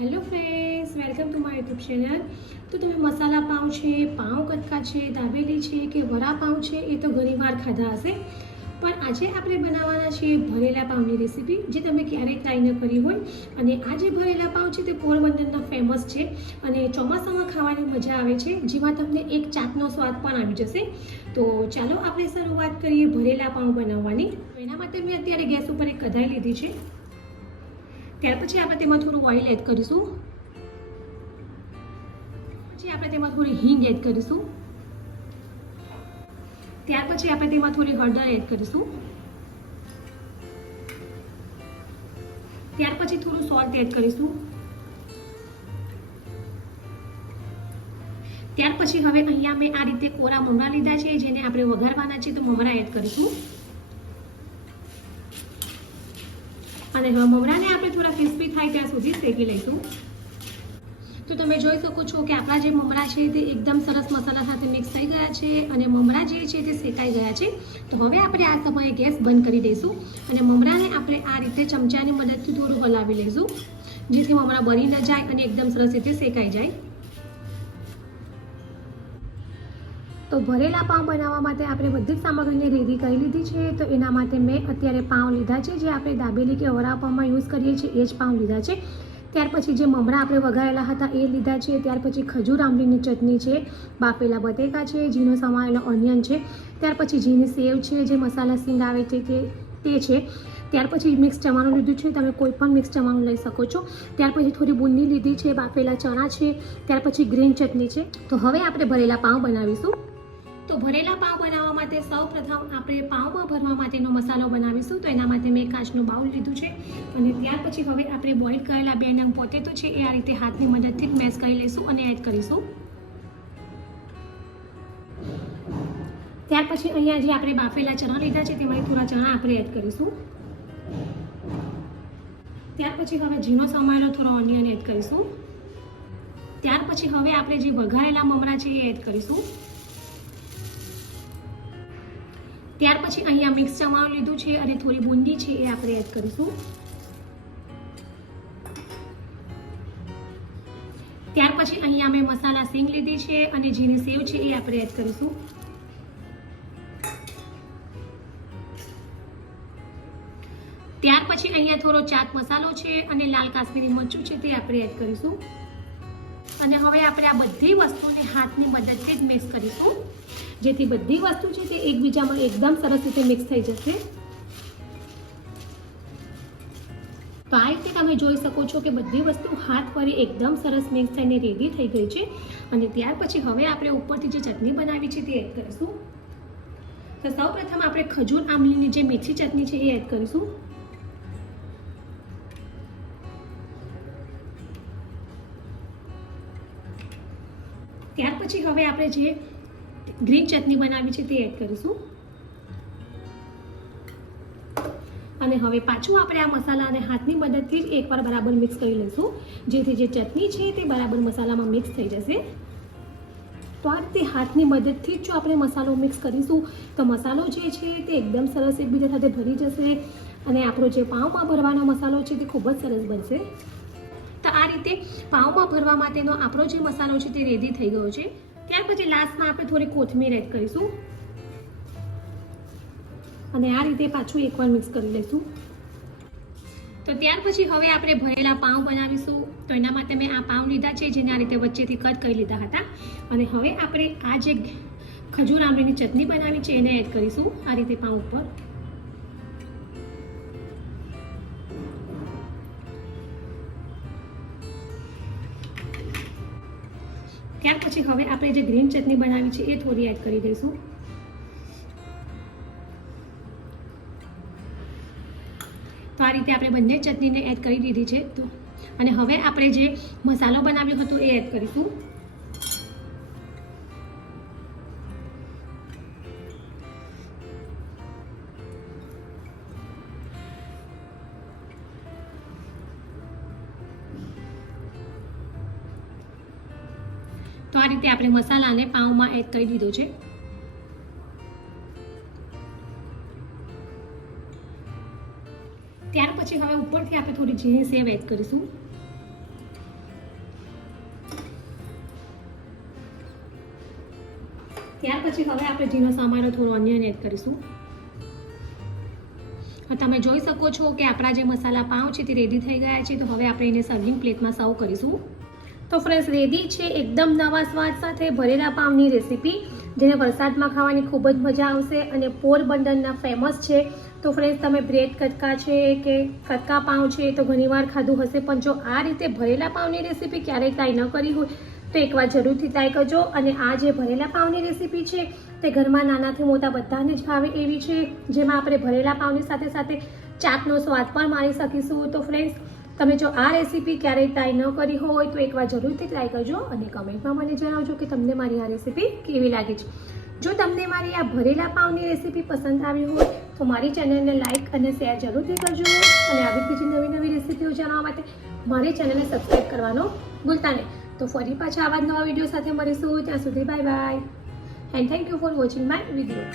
Hello friends welcome to my YouTube channel તો તમે મસાલા પાઉં છે, પાઉં કટકા છે, દાબેલી છે કે વરા પાઉં છે, એ તો ઘણીવાર ખાધા હશે. પણ આજે આપણે બનાવવાના છીએ ભરેલા પાઉંની રેસીપી, જે તમે ક્યારેય ટ્રાય ન કરી હોય. અને આ જે ભરેલા પાઉં છે તે પોરબંદરના ફેમસ છે અને ચોમાસામાં ખાવાની મજા આવે છે, જેમાં તમને એક ચાટનો સ્વાદ પણ આવી જશે. તો ચાલો આપણે શરૂઆત કરીએ ભરેલા પાઉં બનાવવાની. એના માટે મેં અત્યારે ગેસ ઉપર એક કઢાઈ લીધી છે. ત્યાર પછી આપણે તેમાં થોડું ઓઇલ એડ કરીશું. પછી આપણે તેમાં થોડી હિંગ એડ કરીશું. ત્યાર પછી આપણે તેમાં થોડી હળદર એડ કરીશું. ત્યાર પછી થોડું સોલ્ટ એડ કરીશું. ત્યાર પછી હવે અહીંયા મેં આ રીતે કોરા મમરા લીધા છે, જેને આપણે વઘારવાના છે, તો મમરા એડ કરીશું. અને હવે મમરાને આપણે થોડા ક્રિસ્પી થાય ત્યાં સુધી શેકી લઈશું. તો તમે જોઈ શકો છો કે આપણા જે મમરા છે તે એકદમ સરસ મસાલા સાથે મિક્સ થઈ ગયા છે અને મમરા જે છે તે શેકાઈ ગયા છે. તો હવે આપણે આ સમયે ગેસ બંધ કરી દઈશું અને મમરાને આપણે આ રીતે ચમચાની મદદથી થોડું હલાવી લઈશું, જેથી મમરા બની ન જાય અને એકદમ સરસ રીતે શેકાઈ જાય. તો ભરેલા પાઉં બનાવવા માટે આપણે બધી જ સામગ્રીને રેડી કરી લીધી છે. તો એના માટે મેં અત્યારે પાઉં લીધા છે. જે આપણે દાબેલી કે વડાપાઉંમાં યુઝ કરીએ છીએ, એ જ પાઉં લીધા છે. ત્યાર પછી જે મમરા આપણે વઘારેલા હતા, એ લીધા છે. ત્યાર પછી ખજૂર આંબલીની ચટણી છે, બાફેલા બટેકા છે ઝીનો સમાયેલો ઓનિયન છે. ત્યાર પછી ઝીની સેવ છે, જે મસાલા સિંગ આવે છે તે તે છે. ત્યાર પછી મિક્સ ચવાનું લીધું છે. તમે કોઈ પણ મિક્સ ચવાનું લઈ શકો છો. ત્યાર પછી થોડી બુંદી લીધી છે, બાફેલા ચણા છે. ત્યાર પછી ગ્રીન ચટણી છે. તો હવે આપણે ભરેલા પાઉં બનાવીશું. તો ભરેલા પાઉં બનાવવા માટે સૌ પ્રથમ આપણે પાઉંમાં ભરવા માટેનો મસાલો બનાવીશું. તો એના માટે મેં કાચનું બાઉલ લીધું છે. અને ત્યાર પછી હવે આપણે બોઇલ કરેલા બે નંગ પોટેટો છે એ આ રીતે હાથની મદદથી મેશ કરી લઈશું અને એડ કરીશું. ત્યાર પછી અહીંયા જે આપણે બાફેલા ચણા લીધા છે તેમાંથી થોડા ચણા આપણે એડ કરીશું. ત્યાર પછી હવે ઝીણો સમાયેલો થોડો ઓનિયન એડ કરીશું. ત્યાર પછી હવે આપણે જે વઘારેલા મમરા છે એ એડ કરીશું. ત્યાર પછી અહીંયા મિક્સ ચમાવું લીધું છે અને થોડી બુંદી છે એ આપણે એડ કરીશું. ત્યાર પછી અહીંયા મેં મસાલા સિંગ લીધી છે અને જેની સેવ છે એ આપણે એડ કરીશું. ત્યાર પછી અહીંયા થોડો ચાટ મસાલો છે અને લાલ કાશ્મીરી મરચું છે તે આપણે એડ કરીશું. અને હવે આપણે આ બધી વસ્તુને હાથની મદદથી જ મિક્સ કરીશું. જેથી બધી વસ્તુ છે તે એકબીજામાં એકદમ સરસ રીતે મિક્સ થઈ જશે. તો આ રીતે તમે જોઈ શકો છો કે બધી વસ્તુ હાથ ફરી એકદમ સરસ મિક્સ થઈને રેડી થઈ ગઈ છે. અને ત્યાર પછી હવે આપણે ઉપરથી જે ચટણી બનાવી છે તે એડ કરીશું. તો સૌ પ્રથમ આપણે ખજૂર આંબલીની જે મીઠી ચટણી છે એ એડ કરીશું. પછી હવે આપણે જે ગ્રીન ચટણી બનાવી છે તે એડ કરીશું. અને હવે પાછું આપણે આ મસાલાને હાથની મદદથી જ એકવાર બરાબર મિક્સ કરી લઈશું. જેથી જે ચટણી છે તે બરાબર મસાલામાં મિક્સ થઈ જશે. તો આ રીતે હાથની મદદથી જ જો આપણે મસાલો મિક્સ કરીશું, તો મસાલો જે છે તે એકદમ સરસ એકબીજા સાથે ભરી જશે. અને આપણો જે પાઉંમાં ભરવાનો મસાલો છે તે ખૂબ જ સરસ બનશે. તો આ રીતે પાઉંમાં ભરવા માટેનો આપણો જે મસાલો છે તે રેડી થઈ ગયો છે. ત્યાર પછી લાસ્ટમાં આપણે થોડી કોથમીર એડ કરીશું. અને આ રીતે પાછું એકવાર મિક્સ કરી લઈશું તો ત્યાર પછી હવે આપણે ભરેલા પાઉં બનાવીશું. તો એના માટે મેં આ પાઉં લીધા છે, જેને આ રીતે વચ્ચેથી કટ કરી લીધા હતા. અને હવે આપણે આ જે ખજૂર આંબલીની ચટણી બનાવી છે, એને એડ કરીશું આ રીતે પાઉં ઉપર. પછી હવે આપણે જે ગ્રીન ચટણી બનાવી છે એ થોડી એડ કરી દઈશું. તો આ રીતે આપણે બંને ચટણીને એડ કરી દીધી છે. તો અને હવે આપણે જે મસાલો બનાવ્યો હતો એ એડ કરીશું. તો આ રીતે આપણે મસાલાને પાઉંમાં એડ કરી દીધો છે. ત્યાર પછી હવે ઉપરથી આપણે થોડી ઝીણી સેવ એડ કરીશું. ત્યાર પછી હવે આપણે ઝીણો સમારો થોડો ઓનિયન એડ કરીશું. તમે જોઈ શકો છો કે આપણા જે મસાલા પાઉં છે તે રેડી થઈ ગયા છે, તો હવે આપણે એને સર્વિંગ પ્લેટમાં સર્વ કરીશું. તો ફ્રેન્ડ્સ રેડી છે, એકદમ નવા સ્વાદ સાથે ભરેલા પાવની રેસીપી જેને વરસાદમાં ખાવાની ખૂબ જ મજા આવશે અને પોરબંદરના ફેમસ છે. તો ફ્રેન્ડ્સ તમે બ્રેડ કટકા છે કે કટકા પાઉં છે, તો ઘણીવાર ખાધું હશે, પણ જો આ રીતે ભરેલા પાવની રેસીપી ક્યારેય ટ્રાય ન કરી હોય, તો એકવાર જરૂરથી ટ્રાય કરજો. અને આ જે ભરેલા પાવની રેસીપી છે, તે ઘરમાં નાનાથી મોટા બધાને જ ભાવે એવી છે, જેમાં આપણે ભરેલા પાવની સાથે સાથે ચાટનો સ્વાદ પણ માણી શકીશું. તો ફ્રેન્ડ્સ તમે જો આ રેસીપી ક્યારેય ટ્રાય ન કરી હોય તો એકવાર જરૂરથી ટ્રાય કરજો અને કમેન્ટમાં મને જણાવજો કે તમને મારી આ રેસીપી કેવી લાગી છે. જો તમને મારી આ ભરેલા પાઉંની રેસીપી પસંદ આવી હોય તો મારી ચેનલને લાઇક અને શેર જરૂરથી કરજો અને આવી બીજી નવી નવી રેસીપીઓ જાણવા માટે મારી ચેનલને સબસ્ક્રાઈબ કરવાનો ભૂલતા નહીં. તો ફરી પાછા આવા જ નવા વીડિયો સાથે મળીશું. ત્યાં સુધી bye bye and thank you for watching my video